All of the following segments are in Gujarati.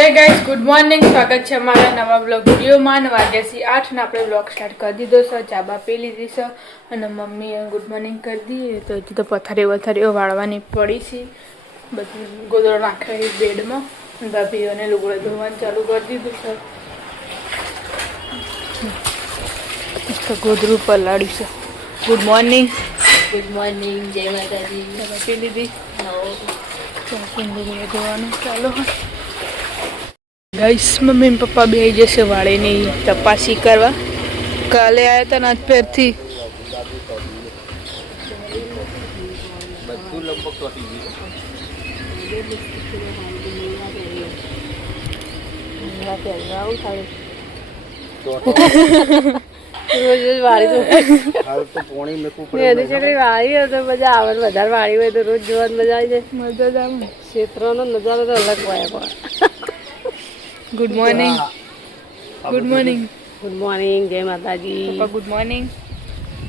Hey guys, good morning. સ્વાગત છે અમારા નવા બ્લોગ વિડીયોમાં. વાગ્યા છે 8 ને આપણે બ્લોગ સ્ટાર્ટ કરી દીધો છે. ચા બા પી લીધી છે અને મમ્મીએ ગુડ મોર્નિંગ કરી દીધી. તો હજી તો પથારીઓ વાળવાની પડી છે. બધું ગોદડો નાખે બેડમાં. ભાભીઓને લુગડો ધોવાનું ચાલુ કરી દીધું છે. તો ગોદડું પલાળ્યું છે. Good morning. ગુડ મોર્નિંગ, જય માતાજી. ચા બા પી લીધી. ચા પીને લુગડો ધોવાનું ચાલુ હોય. ગાઈસ મમ્મી પપ્પા બે જશે વાળીની તપાસી કરવા. કાલે આવ્યા હતા ને પેરથી રોજ વાળી તો મજા આવે વધારે વાળી હોય તો રોજ જોવાની મજા આવી જાય. મજા જ આવે. ક્ષેત્રનો નજારો તો અલગ હોય. Good morning. Good morning. Good morning, જય માતાજી. પપ્પા ગુડ મોર્નિંગ.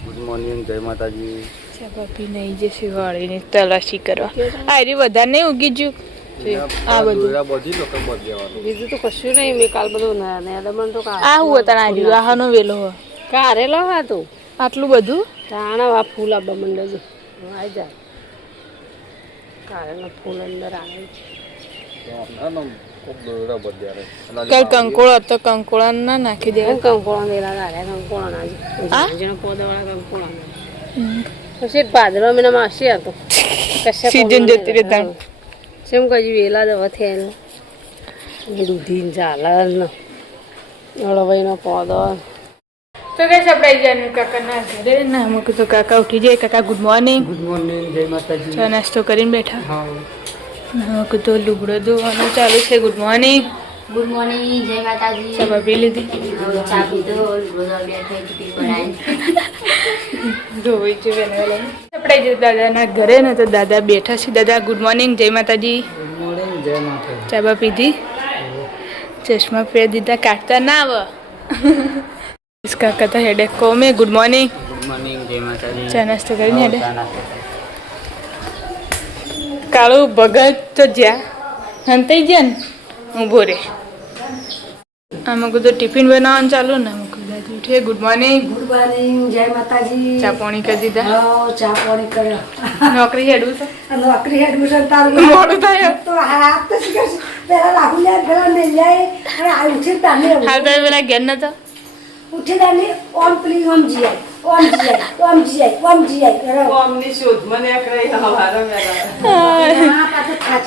ગુડ મોર્નિંગ, જય માતાજી. ચા બાપી નહીં જશે વાળીની તલાશી કરવા. આ રી વધારે નહીં ઉગી ગયું. આ બધું બીજું તો કશું નહીં. મેં કાલ બધું દમણ તો આ હું હતા ના આહાનો વેલો હોય કારેલો હા તું આટલું બધું તાણા આ ફૂલ આપવા માંડે છે. આવી જાય કારેલો ફૂલ અંદર આવે. કાલ કંકોળો હતો. કંકોળા ના નાખી દે. કંકોળા દેલા ગાડ્યા કંકોળા ના પોદાવાળા કંકોળા પછી ભાદરવા મહિનામાં હશે હતો સીઝન જતી રહેતા જેમ કઈ વેલા જ હવે થયેલું દૂધી ઝાલર અળવાઈનો પોદો. તો કઈ આપણે જઈને કાકાના ઘરે ના મૂકી તો કાકા ઉઠી જાય. કાકા ગુડ મોર્નિંગ. ગુડ મોર્નિંગ, જય માતાજી. ચા નાસ્તો કરીને બેઠા. હા, મૂકી તો લુગડો ધોવાનું ચાલુ છે. Good morning. ગુડ મોર્નિંગ, જય માતાજી. ચા પી લીધી. ચા પીધો ધોઈ છે આપણે જે દાદાના ઘરે ને તો દાદા બેઠા છે. દાદા ગુડ મોર્નિંગ, જય માતાજી. ગુડ મોર્નિંગ, જય માતાજી. ચા બા પીધી. ચશ્મા પહેરી દીધા. કાઢતા ના આવે. કાકા તો હેડેક કોમે. Good morning. ગુડ મોર્નિંગ, જય માતાજી. ચા નાસ્તો કરીને હેડે. કાળું ભગત તો જ્યાં હંતાઈ ગયા ને ઊભો રે. આમાં બધું ટિફિન બનાવવાનું ચાલુ ને દાદી ઉઠે. Good morning. ગુડ મોર્નિંગ, જય માતાજી. ચા પાણી કરી દીધા. ચા પાણી કર્યો. નોકરી હેડવું છે. નોકરી હેડવું છે તારું મોડું થાય તો હાથ તો શીખે પેલા લાગુ જાય પેલા નહીં જાય અને આ ઉઠી તાને હાલ તો પેલા ઘેર નતો ઉઠી તાને ઓમ પ્લીઝ ઓમ જી આય ઓમ જી આય ઓમ જી આય ઓમ જી આય ઓમની શોધ મને કરી હવારો મેલા.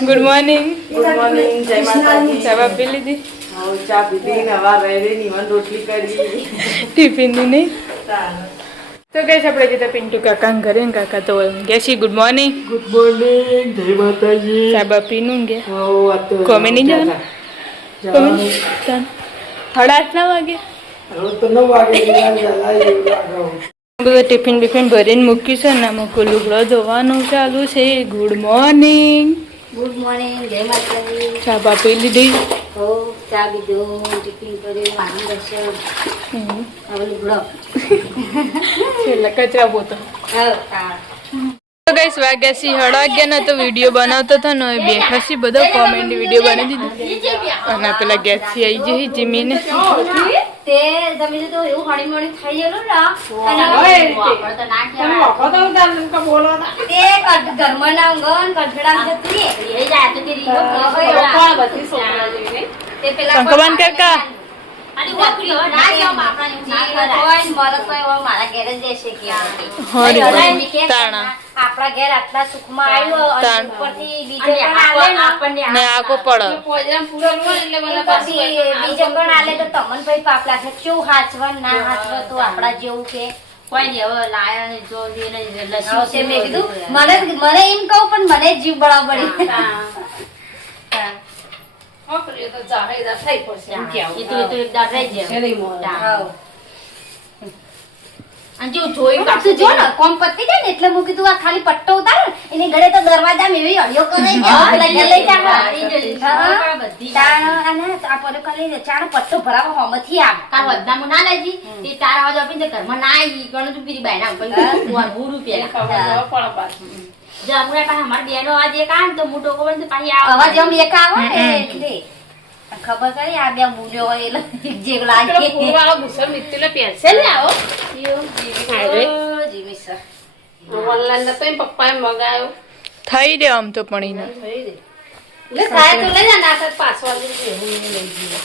Good morning. ગુડ મોર્નિંગ, જય માતાજી. ચા બા પી લીધી. હું ચા પીધી ને હવા રહી નીવન રોટલી કરી. ટિફિનની નહીં તો કઈ આપણે જતા પિન્ટુ કાકા ઘરે ને કાકા તો ગયા છીએ. Good morning. ગુડ મોર્નિંગ, જય માતાજી. ચા બા પીનું ગયા. આવો આ તો કોમે નહીં જવાનું. કોમે 8:30 વાગે હવે તો 9 વાગે બધું ટિફિન બિફિન ભરીને મૂક્યું છે ને મૂકું લુગડો ધોવાનું ચાલુ છે. Good morning. ગુડ મોર્નિંગ, જય માતાજી. ચા બા પી લીધી. હો ચા પીધો ટિફિન કર્યું આનંદ હશે હવે લુગડો છેલ્લા કચરા પોતો. તો ગાઈસ વાગ્યા સી 11:30 ને તો વિડીયો બનાવતો હતો ને બેઠા સી બધો કોમેડી વિડીયો બનાવી દીધો અને પેલા ગેસ થી આવી જઈ જીમીને તે તમે તો એવું હળી મળી થઈ ગયેલું ને અને વાપર તો ના કહેવાય તે ઘરમાં ના ઊંઘન કઠડા જતી એ જાય તો તે રીયો કોણ બધી છોકરા જોઈને તે પેલા કંકવાન કાકા અને વાપરી હવે ના જાવ આપણા કોઈ મરત તો એવો મારા ઘરે જ દેશે કે તાણા આપણા ઘેર આટલા સુખમાં આવ્યો અને ઉપરથી બીજે પણ આલે ને આપણને ને આકો પડે પોજમ પૂરો લો એટલે મને પછી બીજે પણ આલે તો તમન ભાઈ પાપ લાગે કેવું હાચવા ના હાચવા તો આપડા જેવું કે કોઈ ને હવે લાયા ને જો ને લસ્યો તે મેં કીધું મને એમ કહું પણ મને જીવ બળાબડી ઓકરી તો જાહે દા થઈ પડશે એમ કે એ તો એક દાડ રહી જાય શેરી મો અને જો જોઈ પાછું જો ને કોમ પતી જાય ને એટલે હું કીધું આ ખાલી પટ્ટો ઉતાર એની ગળે તો દરવાજામાં એવી અડિયો કરે કે પેલા ઘેર લઈ જા બધી અને આ પર ખાલી ચાર પટ્ટો ભરાવા હોમથી આવ કાલ વધનામું ના લેજી તે 4 વાગે આપીને ઘરમાં ના આવી ગણો તું પીરી બાયના ઉપર 100 રૂપિયા પણ પાછું જમુરા પાસે અમાર બેનો આજે કાન તો મોટો કોણ તો પાછી આવ અવાજ એમ એક આવે એટલે ખબર કરી આ બે મૂલ્યો હોય એટલે જે લાગે વાળો ભૂસર મિત્તેલે પહેરશે ને આવો જીવી સર ઓનલાઈન તો એમ પપ્પાએ મગાયો થઈ રહ્યો આમ તો પણ એને એટલે થાય તો લઈ જા ના થાય પાછવા દે એવું લઈ જઈએ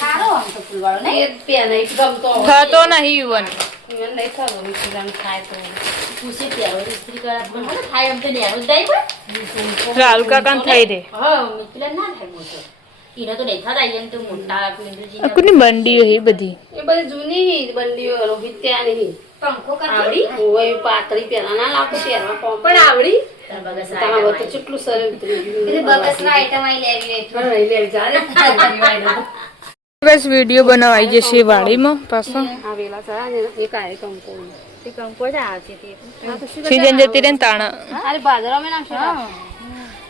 સારો આમ તો ફૂલવાળો એ નહીં પહેરે ગમતો થતો નહીં યુવન મને નહીં થતો મિત્તેલામ થાય તો પૂછી પહેરો ઇસ્ત્રી કરા પણ મને થાય એમ તો નેરો જ જાય પણ રાહુલ કાકા થઈ રે હા મિતુલા ના થાય મોટો ઈને તો દેખા જાય એમ તો મોટા પિંડુજી કોની બંડીઓ હે બધી એ બધી જૂની બંડીઓ રોહિત ત્યાં નહીં પંખો આવડી કરતી હોય પાતળી પહેરા ના લાગતો પહેરવા પણ આવડી બગસ તારા વચ્ચે કેટલું સરસ ઉતરી ગયું એટલે બગસ ના આઈટમ આઈ લેવી હા લઈ લે જાને બસ વિડીયો બનાવાઈ જશે વાડીમાં પાછો આ વેલા ચા ને એ કાય કંકો તે કંકો જ આવશે તે સીઝન જતી રહે ને તાણા અરે બાજરામાં નાખશે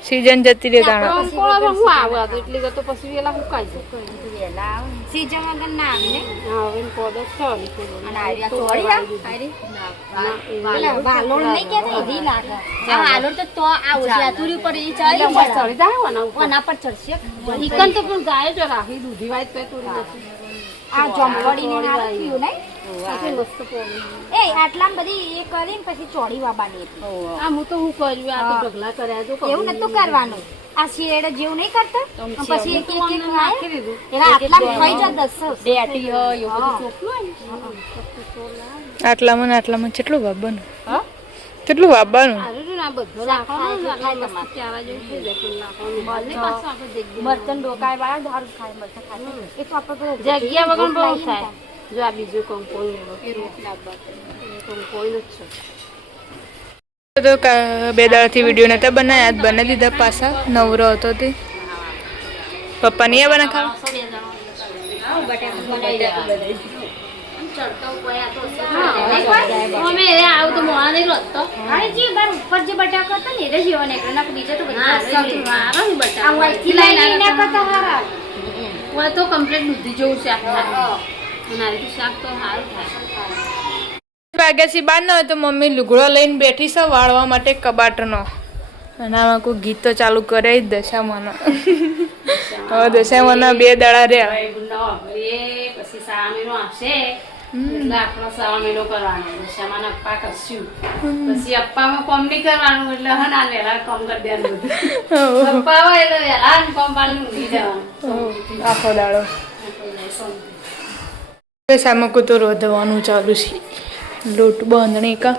સીઝન જતી રહે તાણા કંકોળામાં હું આવું તો એટલે તો પછી વેલા હુકાઈ જાય વેલા સીઝન વગર ના આવે ને હા હવે પોદો ચાલી અને આર્યા ચોળી આરી પેલા વાલોડ નહીં કેતા એવી લાગે આ વાલોડ તો આ ઓછી આતુરી ઉપર ઈ ચાલી ચડી જાય ઓના પર ચડશે ઈકન તો પણ ગાય જો રાખી દૂધી વાય તો તોડી નથી આ જમવાડીને ના થયું નહીં સાથે મસ્ત પોડી એ આટલામ બધી એ કરીને પછી ચોળી વાબાની હતી આ હું તો હું કર્યું આ તો ઢગલા કર્યા તો એવું નતું કરવાનું આ શેડ જેવું નહીં કરતા પછી એક એક એક નાખી દીધું એના આટલામ ખાઈ જા 10 ડેટી હોય એવું બધું ચોખ્ખું આટલામાં ને આટલામાં કેટલું વાવવાનું હા કેટલું વાવવાનું આરું ના બધું રાખવાનું મસ્ત ચાવા જેવું થઈ જાય ફૂલ નાખવાનું ભલે પાછું આપણે જગ્યા મરચન ડોકાય વાળા ધાર ખાય મરચન ખાય એ તો આપણે જગ્યા વગર બહુ થાય જો આ બીજું કંકોળ લેવો કંકોળ નથી તો બે દાડાથી વિડીયો નતા બનાવ્યા આજ બનાવી દીધા પાછા નવરો હતો તે પપ્પા નહીં બના ખાવા અમે આવું તો મોડા નહીં રોતો અરે જી બાર ઉપર જે બટાકા હતા ને એ જીવો ને એટલે બીજા તો બધા મારા ની બટા આ વાઈથી લઈને ના કરતા હારા હોય તો કમ્પ્લીટ દૂધી જેવું શાક થાય નારી શાક તો સારું થાય વાગ્યાથી બાર ના હોય તો મમ્મી લુગડો લઈને બેઠી છે વાળવા માટે કબાટનો અને આમાં કોઈ ગીત તો ચાલુ કરે જ દશામાના હવે દશામાના 2 દાડા રહ્યા એ પછી શ્રાવણ મહિનો આવશે એટલે આપણો શ્રાવણ મહિનો કરવાનો દશામાં અપ્પા કરશું પછી અપ્પામાં કોમ નહીં કરવાનું એટલે હા ના વેલા કોમ કરી દેવાનું બધું અપ્પા હોય એટલે વેલા કોમ પાડનું ઊંઘી જવાનું આખો દાડો સામકો તો રોધવાનું ચાલુ છે લોટ બાંધણી કા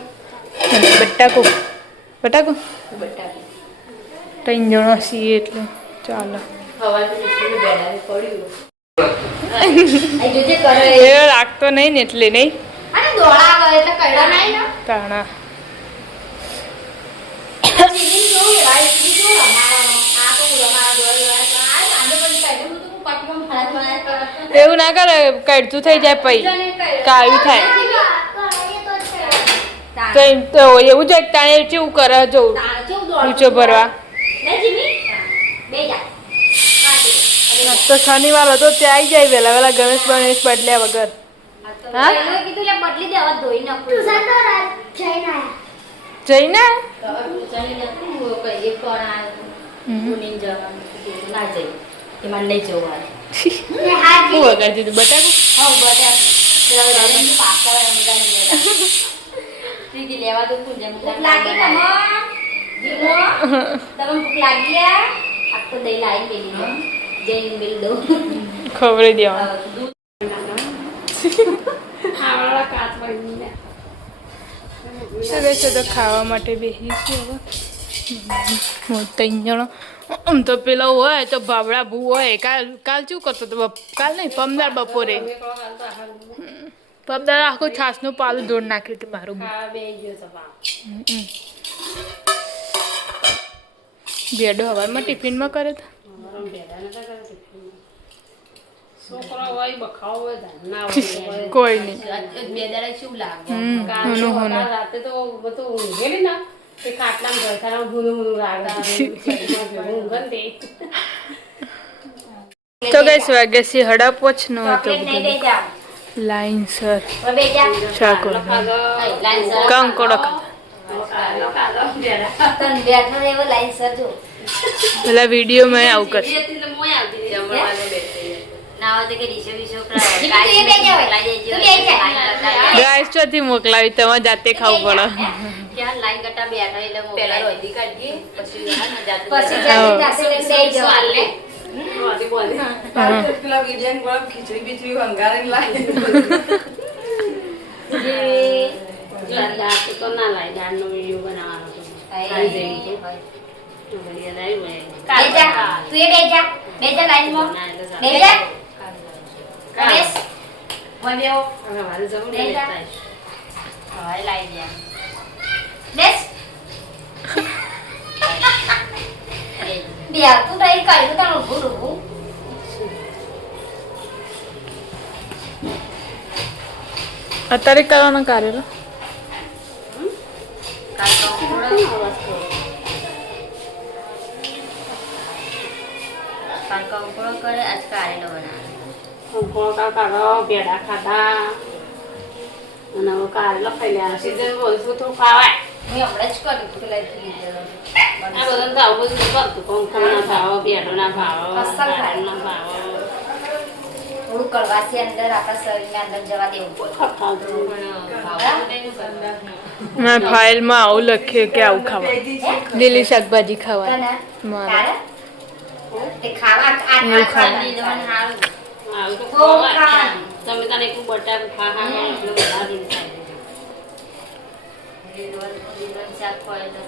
અને બટાકો બટાકો ત્રણ જણા છીએ એટલે ચાલો એ લાગતો નહીં ને એટલે નહીં અરે દોડા આવે એટલે કઈડા નહીં ને તાણા સીધી જોઈ રાઈ સીધી જો અમારો આ તો અમારો દોડી આ આંદે પણ કઈડું તો પટમાં ફળા એવું ના કરે કડતું થઈ જાય પઈ કાયું થાય તો એવું જ તાણે કેવું કરે જો ઊંચો ભરવા તો શનિવાર હતો ત્યાં આવી જાય વહેલા વહેલા ગણેશ ગણેશ બદલ્યા વગર હા કીધું લે બદલી દેવા ધોઈ નાખું જઈને હું વગાડી દીધું બટાકું લેવા દો લાગી તમે ભૂખ લાગી આખો દહીં લાવી પેલી જઈને બિલ દો ખબર દેવાનું સરસ તો ખાવા માટે બેસી છે હવે હું 3 જણો આમ તો પેલો હોય તો ભાવડા ભૂ હોય કાલ શું કરતો હતો કાલ નહીં પમદાર બપોરે પમદાર આખું છાસનું પાલું દોડ નાખ્યું હતું મારું બેડો હવારમાં ટિફિનમાં કરે તો કોઈ નહીં રાતે તો બધું ઊંઘેલી ને તે ખાટલામાં ઘરખાના ભૂનું તો ગઈશ વાગ્યાથી 5:30 નો હતો લાઈન સર શાકો કંકોડો ખાધા પેલા વિડીયો માં આવું કરશે ના હોય તો કે ડીશો બીશો ગાઈસ ચોથી મોકલાવી તમે જાતે ખાવું પડે ક્યાં લાઈન કટા બેઠા એટલે પેલા રોધી કાઢીએ પછી જાતે પછી હા. જાતે લઈ જવાલે રોટી બોલી. પેલા વિડિયન ગરમ ખીચડી બીચડી વંગારી લાવી દાળ તો ના લાય, દાળનો વિડીયો બનાવવાનો તો. ખાઈ જઈએ તો. ઘડિયા લાવી હોય. બેજા તું એ બેજા લાઈનમાં ના, એટલે સારું. બેજા કાલ. બેસ મોય બેઓ હવે મારે જવું ને બેજા. થાય. હવે લાઈ દે બેસ બિયા તું તો એ કાઢ્યું તારું ઊભું ઊભું અત્યારે કરવાનો કાર્ય કાઢો કાકા ઉપરો કરે આજ કારેલો બનાવે કોકા કાઢો, પેડા ખાધા. અને હવે કારેલો ખાઈ લે. સીઝન બોલશું તો ખાવાય. મેં હમણાં જ કર્યું તું પેલા લીધેલું. આ બધાને તો આવું બધું કરતું. કોંકણ ના ભાવો, પેડો ના ભાવો, અસલ ખાય. કારેલો ના ભાવો. થોડું કડવાશી અંદર આપણા શરીરની અંદર જવા દેવું ખાધું. મેં ફાઇલમાં આવું લખ્યું કે આવું ખાવા લીલી શાકભાજી ખાવાની મારે. તે ખાવા આ એવું ખાવાની જવાનું હારું. આવું તો બહુ ખવાય. ખાવાનું. તમે તને એકલું બટાકું ખા એટલું બધા દિન થાય. લીલું શાક ખવાય તો.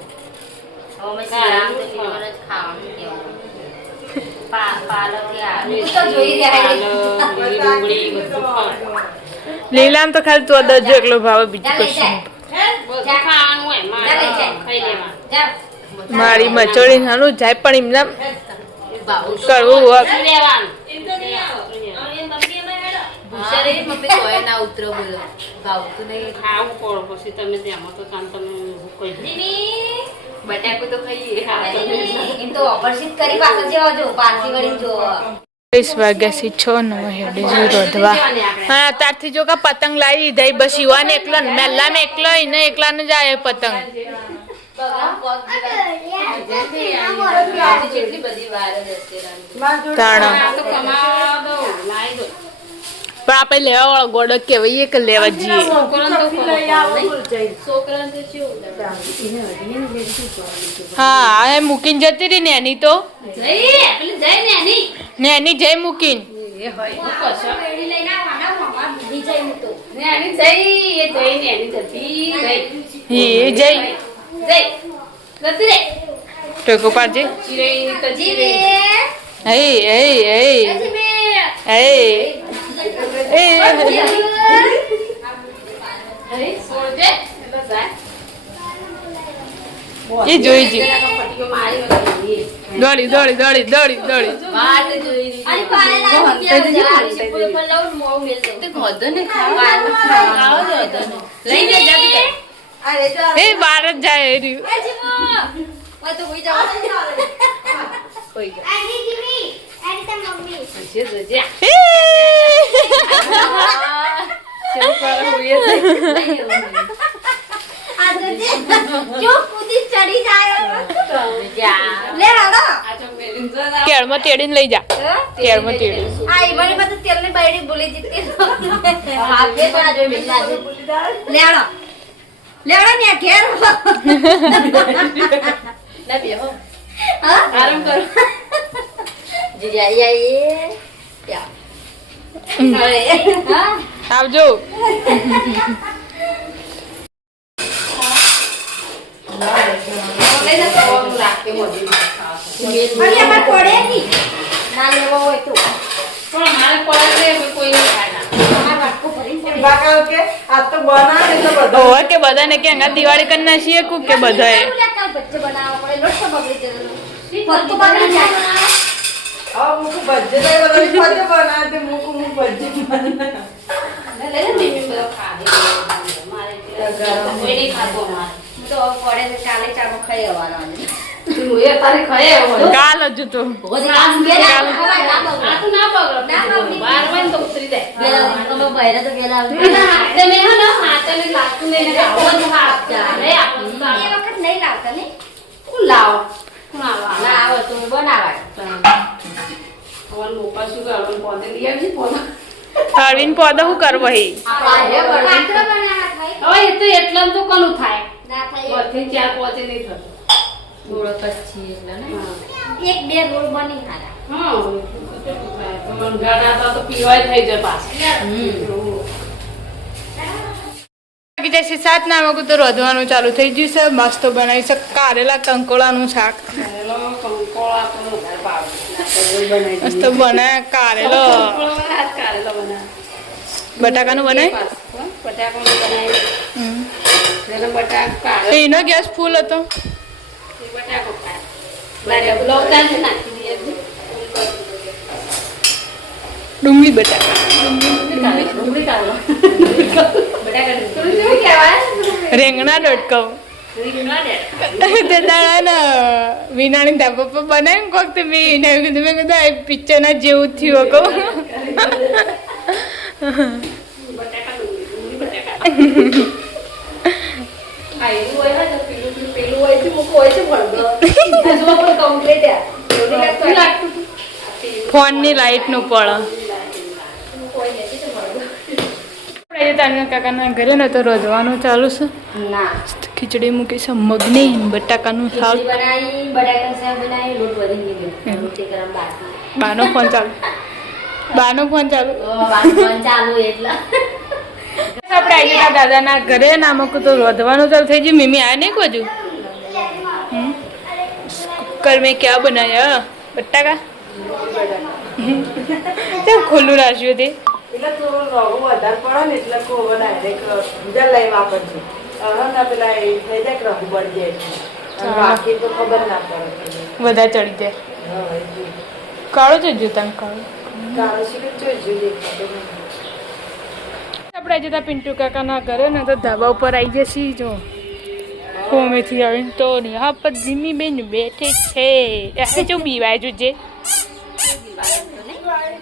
હવે મેં શિયાળામાં તો લીલું જ ખાવાનું કહેવાનું. પાલક યાર હું તો જોઈ રહ્યા પાલક, લીલી ડુંગળી બધું ખવાય. લીલામ તો ખાલી તો દરજો એકલો ભાવે બીજું જા લઈ કશું જાય બધું ખાવાનું હોય. મારે જા લઈ જાય. ખાઈ લેવાનું. જા મારી મચોડી નાનું જાય પણ એમને કરવું હોય. શું લેવાનું? ના ઉતરો બોલો ભાવતું નહીં ખાવું પડે પછી તમે તેમાં તો કામ તમે કોઈ બટાકું તો ખાઈએ એમ તો ઓપરેશન કરી પાછળ જેવા જો પાછી વળી જો 30 વાગ્યાથી 6 નવા હેડે જે રોધવા હા ત્યારથી જો કે પતંગ લાવી દીધા બસ યુવાને એકલો ને મેલ્લા ને એકલો એને એકલા ને જાય પતંગ કેટલી બધી વાર જ હશે તાણા તો કમાવા દો લાવી દો. પણ આપણે લેવા વાળો ગોડો કેવાય કે લેવા જઈએ છોકરાને તો ખબર હા એ મૂકીને જતી રહી ને એની તો જઈ પેલી જઈ ને એની ને એની જઈ મૂકીને એ હોય હું કશો પેડી લઈને આવવાના મમ્મા બીજી જઈ હું તો ને એની જઈ એ જઈ ને એની જતી જઈ એ જઈ જઈ જતી રે ટોકો પાડજે ચીરે તો જીવે જીરે એ જીવે એ છોડજે એટલે જાય એ જોઈ જી ફટીકો મારી વગર દોડી દોડી દોડી દોડી દોડી વાત જોઈ રહી અરે પાલે લાવ બીજા શીપુર પર લાવ મોં મેલ દે તો ગોધો ને ખાવા લઈ લે જા તું અરે જો એ બાર જ જાય એ રહ્યું. એ જીવો ઓય તો હોઈ જાવ કોઈ ગયો આની જીવી આની તો મમ્મી છે જોજે એ! આ તો જે જો કૂદી ચડી જાય લે રાડો આ જો મેલી જરા કેળમાં તેડીને લઈ જા કેળમાં તેડી આ ઈમાની પાસે તેલની બાયડી બોલી જીતી હાથે પણ આ જો મિલા લેડો લેડો ને ઘેર ના બેહો હા આરામ કરો જીજા યા હા આવજો લઈને ફોન રાખે મોદી અરે અમાર પડે ની ના લેવો હોય તો પણ મારે પડે છે કોઈ નહીં ખાય આ વાટકો ભરીને પડે બાકા કે આ તો બના એટલે બધો હોય કે બધાને કે અંગા દિવાળી કરી નાખીએ કુ કે બધાએ કાલ બચ્ચે બનાવવા પડે લોટ તો બગડી જતો ફરતો બગડી જાય આ મુકુ ભજ્જે લઈ બધો ફતે બનાતે મુકુ ભજ્જે બના લે લે મમ્મી બધો ખા દે મારે કોઈ નહીં ખાતો મારે તો પડે તો ચાલે ચાલો ખાઈ આવવાનો તું એ તારે ખાય હોય કાલ હજુ તો આ તો ના પકડો બાર હોય ને તો ઉતરી જાય હાથે ને હે ને હાથે ને લાગતું નહીં ને આવો જ હાથ ચાલે આપણું નહીં લાવતા ને કોણ લાવો કોણ આવા ના આવે તો બનાવાય હવે મોકલશું કે હવે પોતે લઈ આવજે પોતે. અરવિંદ પોદો શું કરવો હે હવે એ તો એટલા તો કોનું થાય ના થાય બધી 4-5 નહીં થતું. થોડોક જ છીએ એટલે ને હા. એક બે રોલ બની હારા હા તો ગાડા તો પીવાય થઈ જાય પાછું. બાકી જશે 7 ના વાગુ તો રોધવાનું ચાલુ થઈ ગયું છે. મસ્ત બનાવી છે કારેલા કંકોડાનું શાક. કારેલો કંકોળા તો વધારે ભાવે. બનાવી મસ્ત બનાય કારેલો કારેલો બનાવે. બટાકાનું બનાય. બટાકાનું બનાવી. જેને બટાકા તો એનો ગેસ ફૂલ હતો. બટાકો ખાય. મારે બ્લોકતા જ નાખી દઈએ. ડુંગળી બટાકા ડુંગળી કાઢો. બટાકા શું કહેવાય? રીંગણા ડોટકવ રીંગણા ને તે દાડા ને વિનાની ધાબા પર બનાવી ને કોક તે મેં કીધું આ પિક્ચર ના જેવું થયું કહું. બટાકા ડુંગળી બટાકા. આ એવું હોય ને તો પેલું હોય છે મૂકો હોય છે ભરગો. જો પણ કમ્પ્લીટ એવું લાગતું હતું. ફોન ની લાઈટ નું પડ તારના કાકાના ઘરે ને તો રોધવાનું ચાલુ છે. ના ખીચડી મૂકી છે મગની બટાકાનું શાક. ખીચડી બનાવી બટાકાનું શાક બનાવી લોટ વધી ગયો રોટી કરવા બાકી બાનો ફોન ચાલુ ચાલુ એટલે આપણે આવી ગયા દાદાના ઘરે ના મૂકું તો રોધવાનું ચાલુ થઈ ગયું. મીમી આ નહીં કોજુ કુકર મેં ક્યાં બનાયા બટાકા કેમ ખુલ્લું રાખ્યું તે એટલે થોડું રોગું વધારે પડે ને એટલે કોવો ડાયરેક્ટ બીજા લઈ વાપરજો ના પેલા એ થઈ જાય કે રઘુ બળી જાય અને બાકી તો ખબર ના પડે વધારે ચડી જાય. હા એટલે કાળો જ જોતા કાળો કાળો શીખે જોઈ આપણે જતા પિન્ટુ કાકાના ઘરે ને તો ધાબા ઉપર આવી જશે. જો કોમેથી આવીને તો હા પર જીમી બેન બેઠે છે જો બીવાય જોજે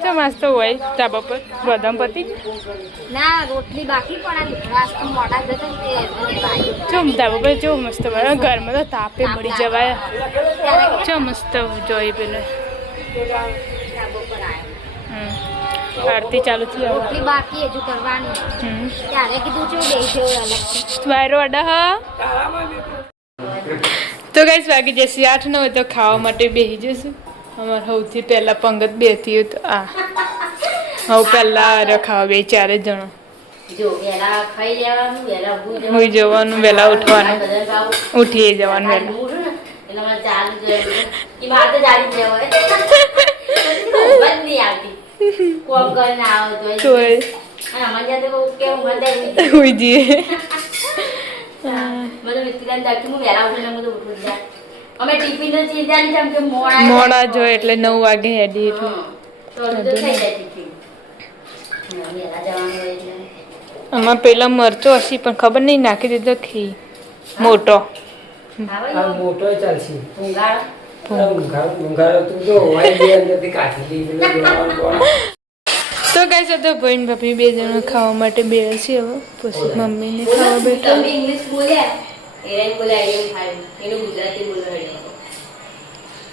તો મસ્ત હોય ધાબા પર બદામ પતી ના રોટલી બાકી પણ આ લુગડા તો મોડા જતો ને તે જો ધાબા પર જો મસ્ત બને. ઘરમાં તો તાપે મળી જવાય. જો મસ્ત જોઈ પેલો આરતી ચાલુ થઈ હવે. રોટલી બાકી હજુ કરવાની ત્યારે કીધું છે બે છે અલગ વાયરો અડા હા તો ગાઈસ વાગી જશે 8 9 તો ખાવા માટે બેસી જશું. અમારે સૌથી પહેલા પંગત બેઠી તો આ હવે પહેલા ખાવા બે 4 જણો જો વેલા ખાઈ લેવાનું વેલા હોઈ જવાનું વહેલા ઉઠવાનું ઉઠી જવાનું વહેલા. એટલે મને ચાલુ જોઈએ એ વાત જ આવી જ હોય બંધ નહીં આવતી કોમ કરીને આવો તો તોય અને અમારે તો કેવું મને હોઈ જઈએ. મને મિસ્ત્રીને દાખી હું વહેલા ઉઠીને બધું ઉઠું જાય અમે ટિફિન ચીજા ની જેમ કે મોડા જો એટલે 9 વાગે હેડી એટલે તો થઈ જાય ટિફિન વહેલા જવાનું હોય એટલે આમાં પેલા મરચો હશે પણ ખબર નહીં નાખી દીધો ખી મોટો આ મોટો ચાલશે ભૂંગાળો તું જો વાઈ દે અંદરથી કાઢી લીધું. તો ગાઈસ તો ભાઈ ભાભી 2 જણા ખાવા માટે બેસી હવે પછી મમ્મીને ખાવા બેઠા. તમે ઇંગ્લિશ બોલ્યા એરાઈ બોલ્યા એવું થાય એનું ગુજરાતી બોલવા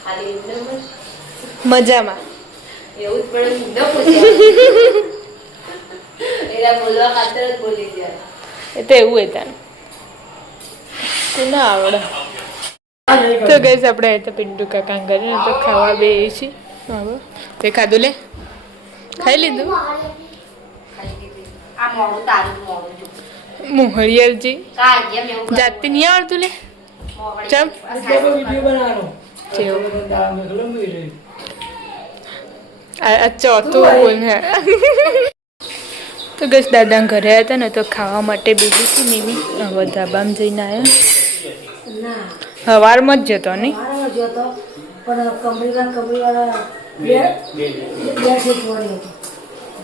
ખાલી ઇંગ્લિશ મજામાં એવું જ પડે મુદ્દો પૂછ્યા એરા બોલવા ખાતર જ બોલી ગયા એ તો એવું હતા ના આવડે. તો ગાઈસ આપણે તો પિન્ટુ કાકા કરીને તો ખાવા બેસી હવે તે ખાધું લે ખાઈ લીધું. આ મોડું તારું મોડું જો મોહળિયાલજી કાઢ્યા મેં એવું જાતે નહીં આવડતું લે ચમ વિડીયો બનાવવાનો જેવું દાળ મેઘલો મેરે આ ચોથું બોલ હે. તો ગસ દાદા ઘરે હતા ને તો ખાવા માટે બેસી હતી નેવી હવે ધાબામાં જઈને આવ્યા. ના સવારમાં જ જતો નહીં મારો જોતો પણ કમળીવાળા બે શેકવાની હતી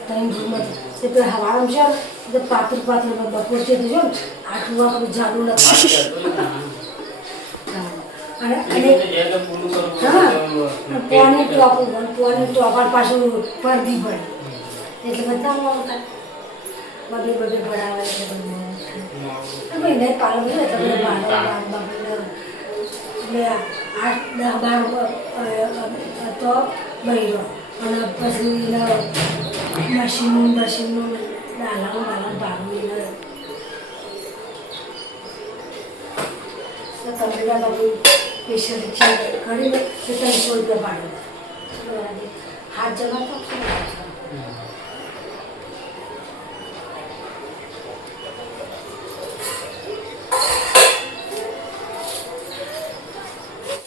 ત્રણ રૂમ તે પેલા હવાળમ છે તે પાત્ર બપોર છે તો જો ને આટલું આપણે જાડું નથી અને હા પોની ટોપર પાછું પરદી પડે એટલે બધા બધે ભરાવે એટલે બધું નહીં પાલન કરે તમે એટલે 8 10 12 તો બહેરો અને પછી મશીનનું નાના ભાગનું કમ્પ્યુટર બાબુ સ્પેશિયલ રિક્ષા કરીને ₹300 ભાડું હાથ જમા તો